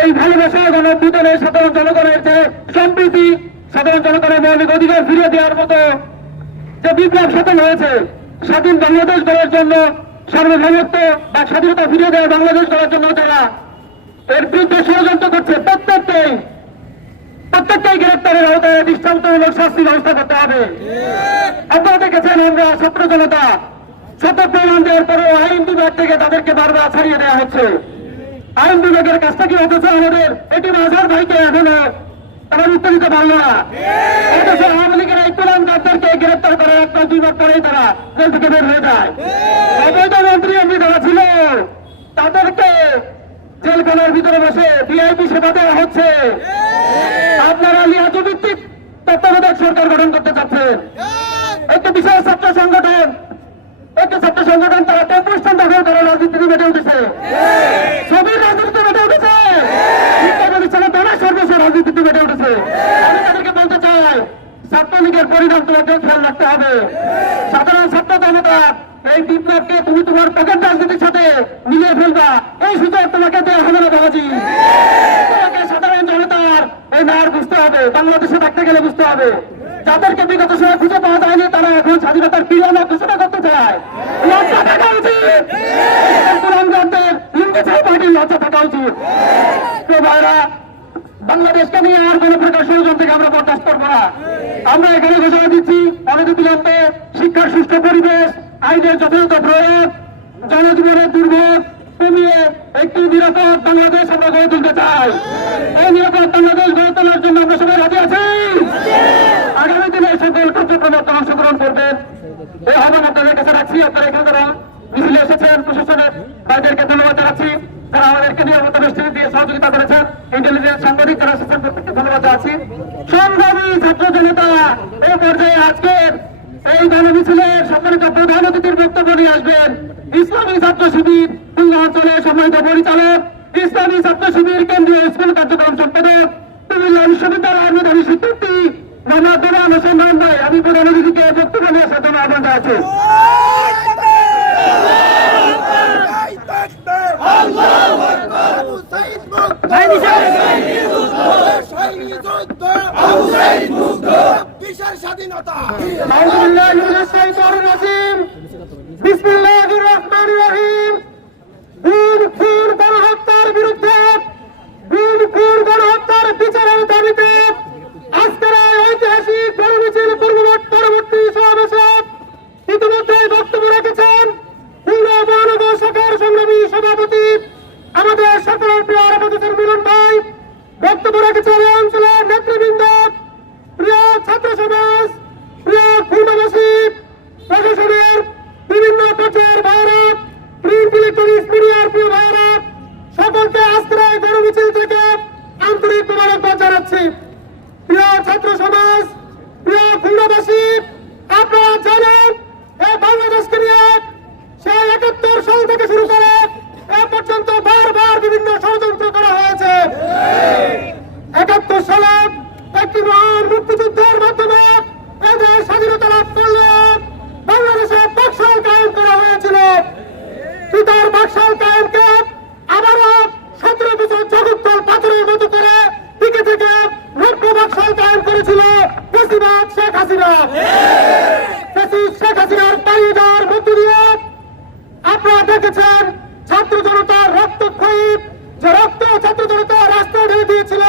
এই ভালোবাসা, গণ অভ্যুত্থানের সাধারণ জনগণের যে সম্প্রীতি, সাধারণ জনগণের মৌলিক অধিকার ফিরিয়ে দেওয়ার মতো যে বিপ্লব সাধন হয়েছে, স্বাধীন বাংলাদেশ গড়ার জন্য, সার্বভৌমত্ব বা স্বাধীনতা ফিরিয়ে দেওয়া বাংলাদেশ গড়ার জন্য যারা এর বিরুদ্ধে ষড়যন্ত্র করছে, প্রত্যেককেই গ্রেপ্তারের আওতায় দৃষ্টান্তমূলক শাস্তি ব্যবস্থা করতে হবে। আপনারা দেখেছেন, আমরা ছাত্র জনতা শত প্রমাণ দেওয়ার পরেও আইন বিভাগ থেকে তাদেরকে বারবার ছাড়িয়ে দেওয়া হচ্ছে। আইন বিভাগের কাছটা কি অথচ আমাদের এটি আজহার ভাইকে এখনো তারা উত্তর দিতে পারলো না। অথচ আওয়ামী লীগের এই তুলানদারদেরকে গ্রেপ্তার করার 1-2 বার পরেই তারা জেল থেকে বের হয়ে যায়। অবৈধ মন্ত্রী এমপি যারা ছিল তাদেরকে জেলখানার ভিতরে বসে ভিআইপি সেবা দেওয়া হচ্ছে। আপনারা লিয়াজু ভিত্তিক তত্ত্বাবধায়ক সরকার গঠন করতে চাচ্ছেন। একটি বিশেষ ছাত্র সংগঠন, তারা টেম্পোস্থান দখল করে রাজনীতিতে বেটে উঠেছে, ছবির রাজনীতিতে বেটে উঠেছে, শিক্ষা প্রতিষ্ঠানে তারা সর্বস্ব রাজনীতিতে বেটে উঠেছে। আমি তাদেরকে বলতে চাই, ছাত্রলীগের পরিণাম তোমাকে খেয়াল রাখতে হবে। সাধারণ ছাত্র জনতা এই বিপ্লবকে তুমি তোমার পকেট রাজনীতির সাথে মিলিয়ে ফেলবা, এই সুযোগ তোমাকে দেওয়া হবে না বাবাজি। তোমাকে সাধারণ জনতার এই নার বুঝতে হবে, বাংলাদেশে থাকতে গেলে বুঝতে হবে। যাদেরকে বিগত সময় খুঁজে পাওয়া যায়নি তারা এখন স্বাধীনতার ক্রিয়ানা ঘোষণা করতে চায়। লজ্জা থাকা উচিত, হিন্দু পার্টির লজ্জা থাকা উচিত। তো ভাইরা, বাংলাদেশকে নিয়ে আর কোন প্রকার ষড়যন্ত্র থেকে আমরা বরদাস্ত করবো না। আমরা এখানে ঘোষণা দিচ্ছি, অনতিবিলম্বে শিক্ষার সুষ্ঠু পরিবেশ, আইনের যথাযথ প্রয়োগ, জনজীবনের দুর্ভোগ কমিয়ে একটি নিরাপদ বাংলাদেশ আমরা গড়ে তুলতে চাই। এই নিরাপদ বাংলাদেশ গড়ে তোলার জন্য আমরা সবাই রাজি আছি। আগামী দিনে সকল কার্যক্রমে আপনারা অংশগ্রহণ করবেন, এই আহ্বান আপনাদের কাছে রাখছি। আপনারা এখানে যারা মিছিলে এসেছেন, প্রশাসনের তাদেরকে ধন্যবাদ জানাচ্ছি। যারা আমাদেরকে নিয়মিত দৃষ্টি দিয়ে সহযোগিতা করেছেন, ইন্টেলিজেন্স সাংবাদিক যারা এসেছেন প্রত্যেককে ধন্যবাদ আছি। সংগ্রামী ছাত্র জনতা, এই পর্যায়ে আজকের এই গণমিছিলের সম্মানিত প্রধান অতিথির বক্তব্য নিয়ে আসবেন ইসলামী ছাত্র শিবির খুলনা অঞ্চলের সম্মানিত পরিচালক, ইসলামী ছাত্র শিবির কেন্দ্রীয় স্কুল কার্যক্রম সম্পাদক, কুমিল্লা বিশ্ববিদ্যালয়ের মেধাবী শিক্ষার্থী মোহাম্মদ দুলাল হোসেন রাম ভাই। আমি প্রধান অতিথিকে বক্তব্য নিয়ে আসার জন্য আহ্বান জানাচ্ছি। স্বাধীনতা বিসমিল্লাহির রহমানির রহিম। গুম খুন গণহত্যার বিরুদ্ধে, গুম খুন গণহত্যার বিচারের দাবিতে আজকের এই ঐতিহাসিক গণমিছিল পরবর্তী সমাবেশে ইতিমধ্যে বক্তব্য রেখেছেন খুলনা মহানগর শাখার সংগ্রামী সভাপতি আমাদের সকলের প্রিয় আমাদের মিলন ভাই। বক্তব্য রেখেছেন এই অঞ্চলের নেতৃবৃন্দ, প্রিয় ছাত্র সমাজ, প্রিয় খুলনাবাসী, প্রশাসনের বিভিন্ন পর্যায়ের ভাইরা, প্রিন্ট ইলেকট্রনিক্স মিডিয়ার প্রিয় ভাইরা, সকলকে আজকের এই গণমিছিল থেকে আন্তরিক মোবারকবাদ জানাচ্ছি। প্রিয় ছাত্র সমাজ, প্রিয় খুলনাবাসী, আপনারা জানেন এই বাংলাদেশকে নিয়ে সেই ৭১ সাল থেকে শুরু করে এ পর্যন্ত বারবার বিভিন্ন ষড়যন্ত্র করা হয়েছে। ৭১ সালে একটি মহান মুক্তিযুদ্ধের মাধ্যমে এদের স্বাধীনতা লাভ করলে বাংলাদেশে বাকশাল কায়েম করা হয়েছিল। পিতার বাকশাল কায়েমকে আবারও ১৭ বছর জগত্তল পাথরের মতো করে টিকে থেকে রৌপ্য বাকশাল কায়েম করেছিল ফ্যাসিবাদ শেখ হাসিনা। ফ্যাসিস্ট শেখ হাসিনার পালিয়ে যাওয়ার মধ্য দিয়ে আপনারা দেখেছেন ছাত্র জনতার রক্তক্ষয়ী যে রক্ত ছাত্র জনতা রাস্তায় ঢেলে দিয়েছিল।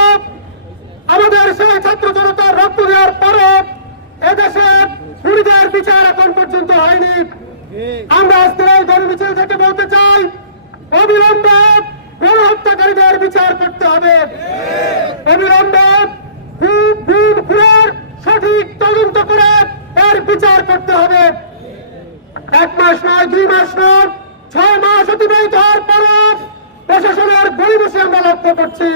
আমাদের সেই ছাত্র জনতার রক্ত দেওয়ার পরও এদেশে খুনিদের বিচার এখন পর্যন্ত হয়নি। আমরা আজকের এই গণমিছিল থেকে বলতে চাই, অবিলম্বে গণহত্যাকারীদের বিচার করতে হবে। অবিলম্বে খুনের সঠিক তদন্ত করে এর বিচার করতে হবে। ১ মাস নয়, ২ মাস নয়, ৬ মাস অতিবাহিত হওয়ার পরও প্রশাসনের গড়িমসি আমরা লক্ষ্য করছি।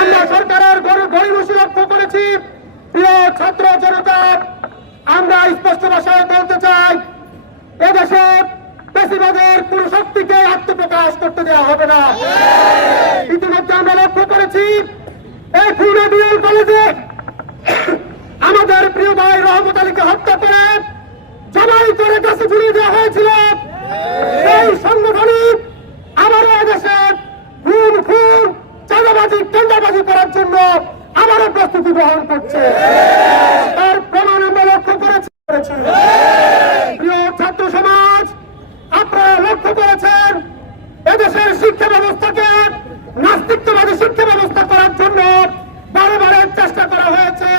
আমরা সরকারের গড়িমসি লক্ষ্য করেছি। প্রিয় ছাত্র জনতা, আমরা স্পষ্ট ভাষায় বলতে চাই, এদেশে বেশিরভাগের কোন শক্তিকে আত্মপ্রকাশ করতে দেওয়া হবে না। ইতিমধ্যে আমরা লক্ষ্য করেছি এই খুনে বিএল কলেজে আমাদের প্রিয় ভাই রহমত আলীকে হত্যা করে জবাই করে কাছে ঝুলিয়ে দেওয়া হয়েছিল। এই সংগঠনই আবারও এদেশে খুন খুন চাঁদাবাজি টেন্ডারবাজি করার জন্য আবারও প্রস্তুতি গ্রহণ করছে। তার প্রমাণ আমরা লক্ষ্য করেছি। প্রিয় ছাত্র সমাজ, আপনারা লক্ষ্য করেছেন এদেশের শিক্ষা ব্যবস্থাকে নাস্তিকতাবাদী শিক্ষা ব্যবস্থা করার জন্য বারে বারে চেষ্টা করা হয়েছে।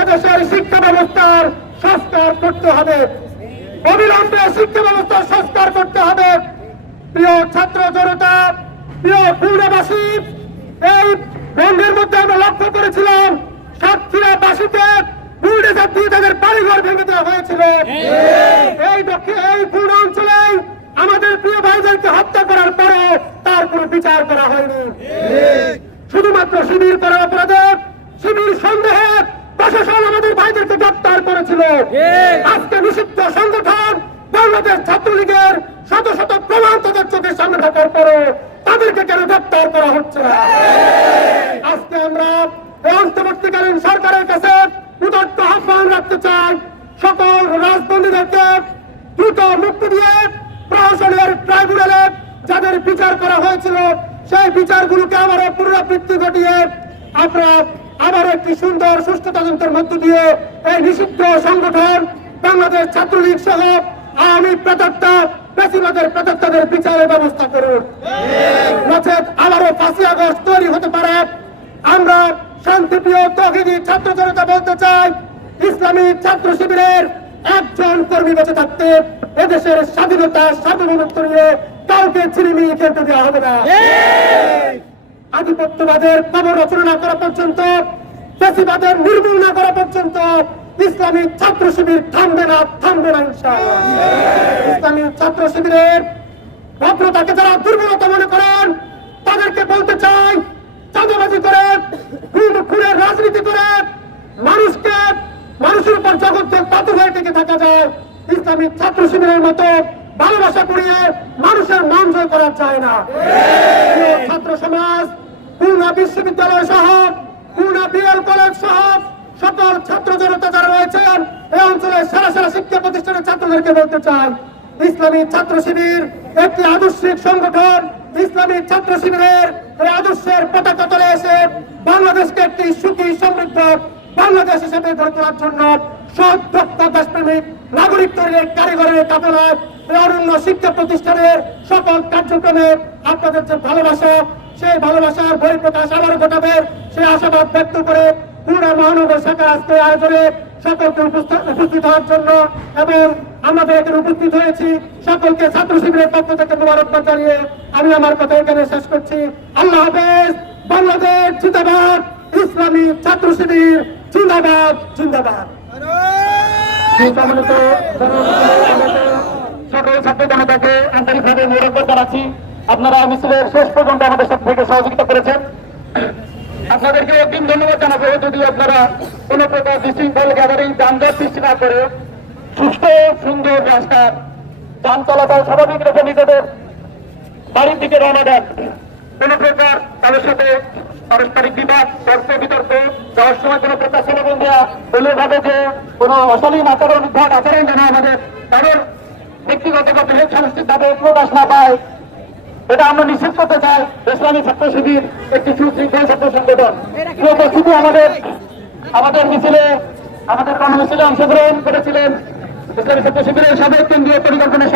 এদেশের শিক্ষা ব্যবস্থার সংস্কার করতে হবে, অবিলম্বে শিক্ষা ব্যবস্থার সংস্কার করতে হবে। প্রিয় ছাত্র জনতা, প্রিয় খুলনাবাসী, এই বন্ধের মধ্যে আমরা লক্ষ্য করেছিলাম সাতক্ষীরাবাসীকে বুলডোজার দিয়ে তাদের বাড়িঘর ভেঙে দেওয়া হয়েছিল। এই খুলনা অঞ্চলে আমাদের প্রিয় ভাইদেরকে হত্যা করার পরেও তার কোনো বিচার করা হয়নি। শুধুমাত্র শিবির করার অপরাধে, শিবির সন্দেহে প্রশাসন আমাদের ভাইদেরকে গ্রেপ্তার করেছিল। আজকে নিষিদ্ধ সংগঠন বাংলাদেশ ছাত্রলীগের শত শত প্রমাণ তাদের চোখের সামনে থাকার পরে তাদেরকে কেন গ্রেপ্তার করা হচ্ছে না? আজকে আমরা অন্তর্বর্তীকালীন সরকারের কাছে উদাত্ত আহ্বান রাখতে চাই, সকল রাজবন্দীদেরকে দ্রুত মুক্তি দিয়ে প্রশাসনের ট্রাইব্যুনালে যাদের বিচার করা হয়েছিল সেই বিচারগুলোকে আবারও পুনরাবৃত্তি ঘটিয়ে আমরা আবার একটি সুন্দর সুষ্ঠু তদন্তের মধ্য দিয়ে এই নিষিদ্ধ সংগঠন বাংলাদেশ ছাত্রলীগ সহ আওয়ামী প্রেতাত্মা বেশিরভাগের প্রেতাত্মাদের বিচারের ব্যবস্থা করুন। নচেত আবারও ৫ই আগস্ট তৈরি হতে পারে। আমরা শান্তিপ্রিয় তৌহিদি ছাত্র জনতা বলতে চাই, ইসলামী ছাত্র শিবিরের একজন কর্মী বেঁচে থাকতে এদেশের স্বাধীনতা সার্বভৌমত্ব নিয়ে কাউকে ছিনিমিনি খেলতে দেওয়া হবে না। আধিপত্যবাদের কবর রচনা না করা পর্যন্ত, ফ্যাসিবাদের নির্মূল না করা পর্যন্ত ইসলামী ছাত্র শিবির থামবে না ইনশাআল্লাহ। ইসলামী ছাত্র শিবিরের ভদ্রতাকে যারা দুর্বলতা মনে করেন তাদেরকে বলতে চাই, চাঁদাবাজি করে খুনের রাজনীতি করে মানুষের উপর জগৎ পাথর হয়ে টিকে থাকা যায়, ইসলামিক ছাত্র শিবিরের মতো ভালোবাসা করিয়ে মানুষের মন জয় করা যায় না। ছাত্র সমাজ, খুলনা বিশ্ববিদ্যালয় সহ খুলনা বিএল কলেজ সহ সকল ছাত্র জনতা যারা রয়েছেন এই অঞ্চলের সেরা সেরা শিক্ষা প্রতিষ্ঠানের ছাত্রদেরকে বলতে চাই, ইসলামী ছাত্র শিবির একটি আদর্শিক সংগঠন। ইসলামী ছাত্র শিবিরের এই আদর্শের পতাকা তলে এসে বাংলাদেশকে একটি সুখী সমৃদ্ধ বাংলাদেশ হিসেবে গড়ে তোলার জন্য সৎ দক্ষ দেশপ্রেমিক নাগরিক তৈরির কারিগরের কাতলায় এই অনন্য শিক্ষা প্রতিষ্ঠানের সকল কার্যক্রমে আপনাদের যে ভালোবাসা, সেই ভালোবাসার বহিঃপ্রকাশ আবারও ঘটাবে সেই আশাবাদ ব্যক্ত করে খুলনা মহানগর শাখা আজকে আয়োজনে সকলকে উপস্থিত হওয়ার জন্য এবং আমাদের এখানে উপস্থিত হয়েছি সকলকে ছাত্র শিবিরের পক্ষ থেকে মোবারকবাদ জানিয়ে আমি আমার কথা এখানে শেষ করছি। আল্লাহ হাফেজ। বাংলাদেশ জিন্দাবাদ। ইসলামী ছাত্র শিবির জিন্দাবাদ জিন্দাবাদ। সকল ছাত্র জনতাকে আন্তরিকভাবে মোবারকবাদ জানাচ্ছি। আপনারা মিছিলের শেষ পর্যন্ত আমাদের সাথে থেকে সহযোগিতা করেছেন, আপনাদেরকে একদিন ধন্যবাদ জানাবো। যদি আপনারা কোন প্রকার বিশৃঙ্খল গ্যাদারিং যানজট সৃষ্টি না করে সুস্থ সুন্দর রাস্তা যান চলাচল স্বাভাবিক রেখে নিজেদের বাড়ির দিকে রওনা দেন। কোন প্রকার তাদের সাথে পারস্পরিক বিবাদ, তর্ক বিতর্ক যাওয়ার সময় কোন প্রকার স্লোগান দেওয়া, ভাবে যে কোন অশালীন আচরণ যেন আমাদের তাদের ব্যক্তিগত সাংস্কৃতিক ভাবে প্রকাশ না পায়, এটা আমরা নিশ্চিত করতে চাই। ইসলামী ছাত্র শিবির একটি সুশৃঙ্খল ছাত্র সংগঠন। উপস্থিতি আমাদের মিছিলে, আমাদের কর্মসূচিতে অংশগ্রহণ করেছিলেন ইসলামী ছাত্র শিবিরের সাবেক কেন্দ্রীয় পরিকল্পনা